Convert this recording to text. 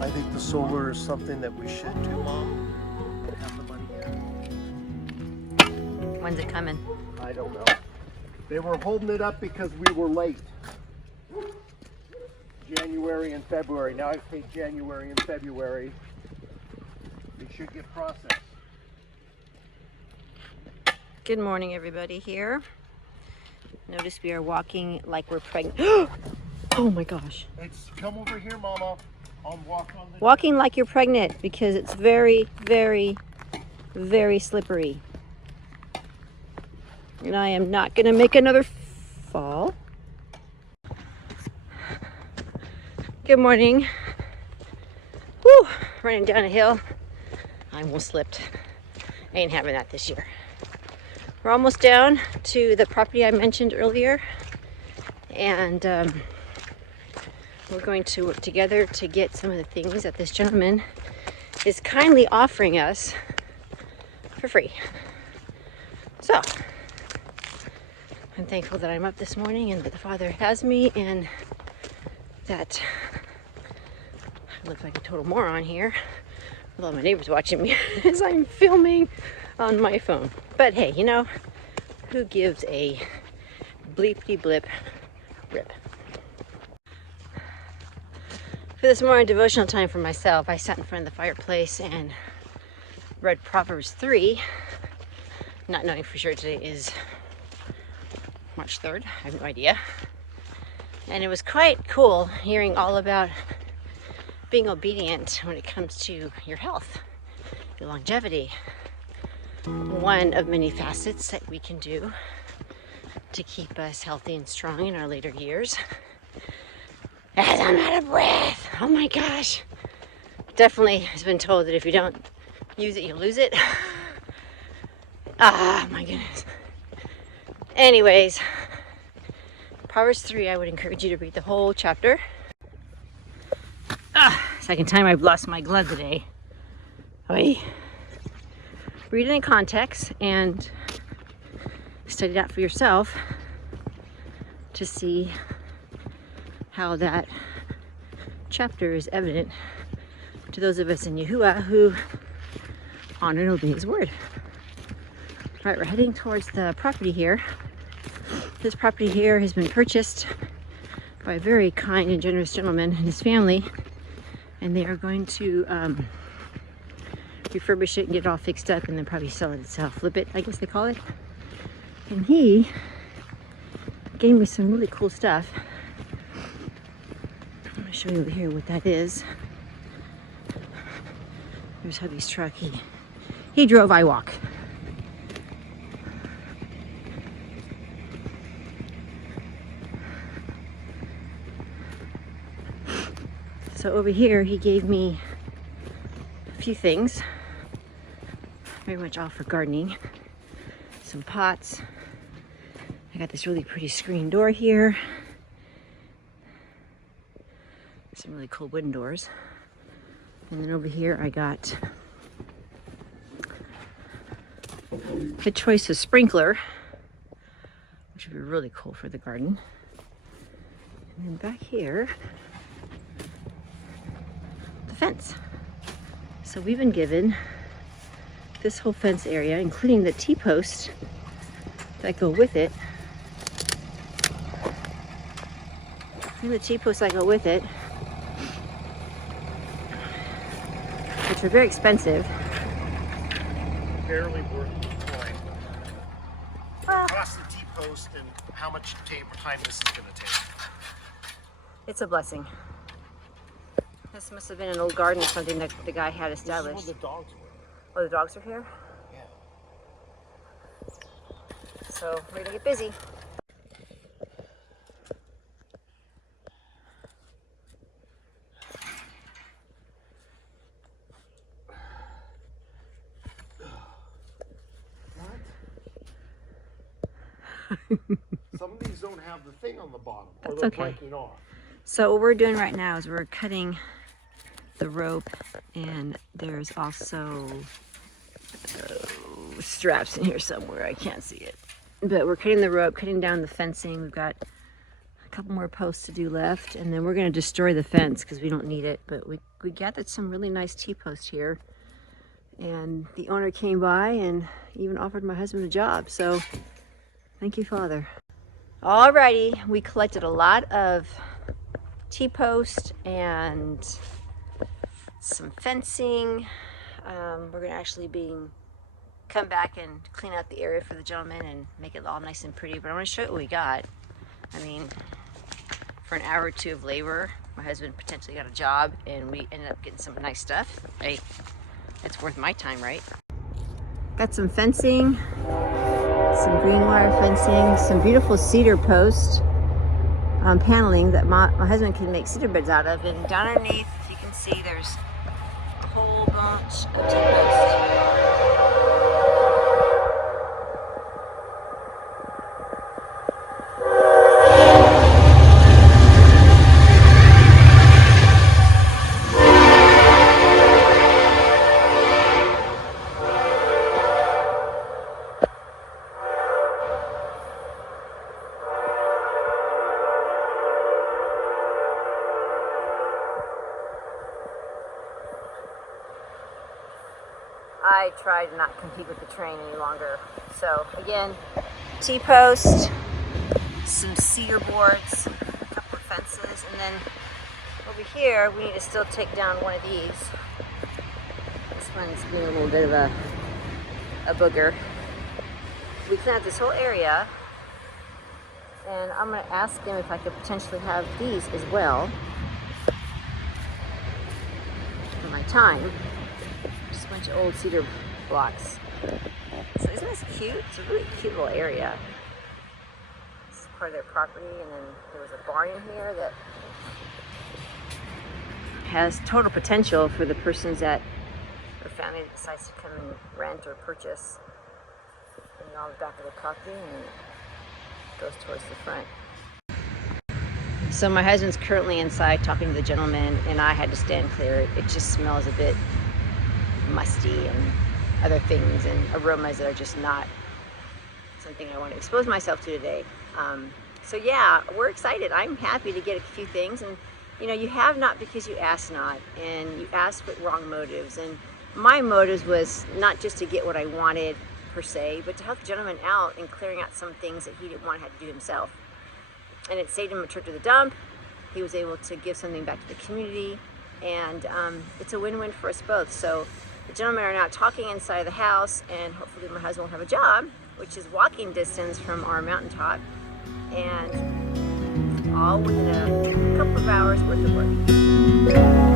I think the solar is something that we should do, Mom. Have the money here. When's it coming? I don't know. They were holding it up because we were late. January and February. Now I've paid January and February. It should get processed. Good morning, everybody here. Notice we are walking like we're pregnant. Oh my gosh. Come over here, Mama. I'll walk on the... Walking like you're pregnant because it's very, very, very slippery. And I am not gonna make another fall. Good morning. Whew, running down a hill. I almost slipped. I ain't having that this year. We're almost down to the property I mentioned earlier. And we're going to work together to get some of the things that this gentleman is kindly offering us for free. So, I'm thankful that I'm up this morning and that the Father has me and that I look like a total moron here with all my neighbors watching me as I'm filming on my phone. But hey, you know, who gives a bleepity blip rip? For this morning devotional time for myself, I sat in front of the fireplace and read Proverbs 3, not knowing for sure today is March 3rd. I have no idea. And it was quite cool hearing all about being obedient when it comes to your health, your longevity. One of many facets that we can do to keep us healthy and strong in our later years. As I'm out of breath, oh my gosh. Definitely has been told that if you don't use it, you lose it. Ah, my goodness. Anyways, Proverbs 3, I would encourage you to read the whole chapter. Second time I've lost my glove today. Oy. Read it in context and study it out for yourself to see how that chapter is evident to those of us in Yahuwah who honor and obey His word. All right, we're heading towards the property here. This property here has been purchased by a very kind and generous gentleman and his family, and they are going to refurbish it and get it all fixed up and then probably sell it itself. Flip it, I guess they call it. And he gave me some really cool stuff. I'm going to show you over here what that is. There's hubby's truck. He drove, I walk. So over here, he gave me a few things, very much all for gardening. Some pots. I got this really pretty screen door here. Some really cool wooden doors. And then over here, I got a choice of sprinkler, which would be really cool for the garden. And then back here, fence. So we've been given this whole fence area, including the T-posts that go with it. And the T-posts that go with it, which are very expensive. Barely worth the coin. Cost the T-post and how much time this is going to take. It's a blessing. This must have been an old garden or something that the guy had established. This is where the dogs were. Oh, the dogs are here? Yeah. So we're gonna get busy. Some of these don't have the thing on the bottom. That's or they're okay. breaking off. So what we're doing right now is we're cutting the rope, and there's also straps in here somewhere. I can't see it. But we're cutting the rope, cutting down the fencing. We've got a couple more posts to do left, and then we're going to destroy the fence because we don't need it, but we we gathered some really nice T-posts here, and the owner came by and even offered my husband a job. So thank you, Father. Alrighty, we collected a lot of T-post and some fencing. We're gonna actually come back and clean out the area for the gentleman and make it all nice and pretty. But I want to show you what we got. I mean, for an hour or two of labor, my husband potentially got a job, and we ended up getting some nice stuff. Hey, it's worth my time, right? Got some fencing, some green wire fencing, some beautiful cedar post paneling that my husband can make cedar beds out of. And down underneath, you can see there's a whole bunch of T-posts. I try to not compete with the train any longer. So again, T-post, some cedar boards, a couple of fences, and then over here we need to still take down one of these. This one's being a little bit of a booger. We clean out this whole area, and I'm going to ask him if I could potentially have these as well for my time. Just a bunch of old cedar blocks. So isn't this cute? It's a really cute little area. It's part of their property, and then there was a barn in here that has total potential for the persons that or family that decides to come and rent or purchase. And on the back of the property, and it goes towards the front. So my husband's currently inside talking to the gentleman, and I had to stand clear. It just smells a bit musty and other things and aromas that are just not something I want to expose myself to today. So yeah, we're excited. I'm happy to get a few things, and you know, you have not because you ask not, and you ask with wrong motives. And my motives was not just to get what I wanted per se, but to help the gentleman out in clearing out some things that he didn't want to have to do himself. And it saved him a trip to the dump. He was able to give something back to the community, and it's a win-win for us both. So the gentlemen are now talking inside the house, and hopefully my husband will have a job, which is walking distance from our mountaintop, and all within a couple of hours worth of work.